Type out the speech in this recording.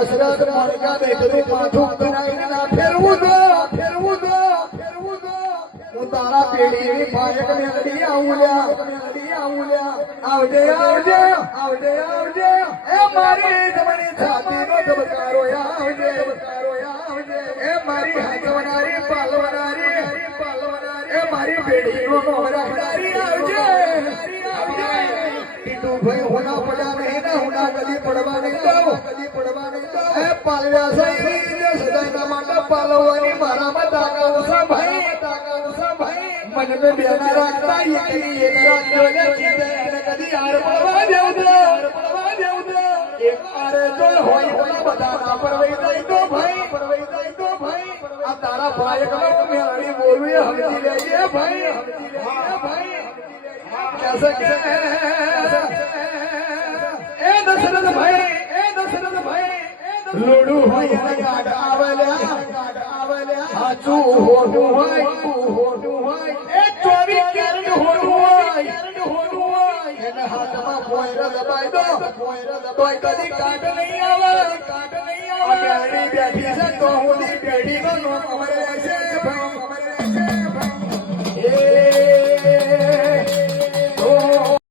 દશરથ મોણકા બેઠું માથું બનાવીને ના ફેરવું દો ફેરવું દો ફેરવું દો હું તારા પેઢી ભાયક મેલડી આઉલ્યા આવજે આવજે આવજે આવજે એ મારી તમારી છાતીનો ધબકારો આવજે એ મારી હાથવનારી પાલવનારી એ મારી પેઢીનો મોહરારી આવજે ટીટુ ભાઈ હોના પડ્યા નહીં ને હોના કદી પડવા નહીં દો એ પાલવ્યા સાઈ સદાના માટે પાલવવાની મારામાં તાકાત છે ભાઈ मन में बेना रखता एक राखो ने जीते कदी हार पड़वा देव दे एक आरे तो होई होला बदाना परवई दई तो भाई आ तारा भाई कलो मेरी बोलवे हमजी ले ये भाई कैसे के ए दशरथ भाई लोडू होई ने काट आवल्या हाचू होडू होई ए 24 कैरेट होडू होई એને હાથમાં પોયરા દબાઈ દો તોય કદી કાટ નહીં આવે મેળી બેઠી છે તો હું પેઢીનો નામ અમારે